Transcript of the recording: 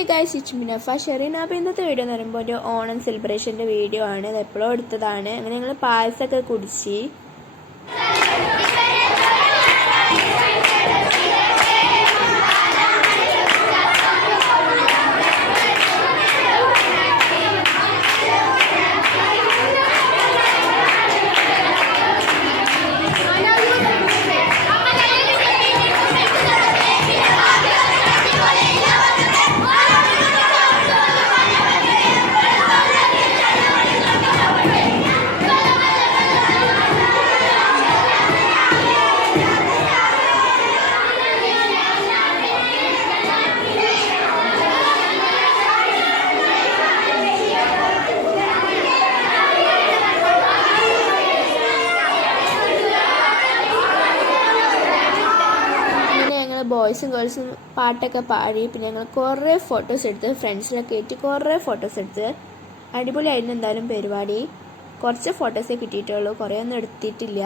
Hey guys, it's me നഫ Sherin. അപ്പോൾ ഇന്നത്തെ video എന്ന് പറയുമ്പോൾ ഒരു ഓണം സെലിബ്രേഷൻ്റെ വീഡിയോ ആണ്. ഇത് എപ്പോഴും എടുത്തതാണ്. അങ്ങനെ ഞങ്ങൾ പായസമൊക്കെ കുടിച്ച് ബോയ്സും ഗേൾസും പാട്ടൊക്കെ പാടി. പിന്നെ ഞങ്ങൾ കുറേ ഫോട്ടോസ് എടുത്ത് ഫ്രണ്ട്സിലൊക്കെ ആയിട്ട് കുറേ ഫോട്ടോസ് എടുത്ത് അടിപൊളിയായിരുന്നു. എന്തായാലും പരിപാടി കുറച്ച് ഫോട്ടോസേ കിട്ടിയിട്ടുള്ളൂ, കുറേ ഒന്നും എടുത്തിട്ടില്ല.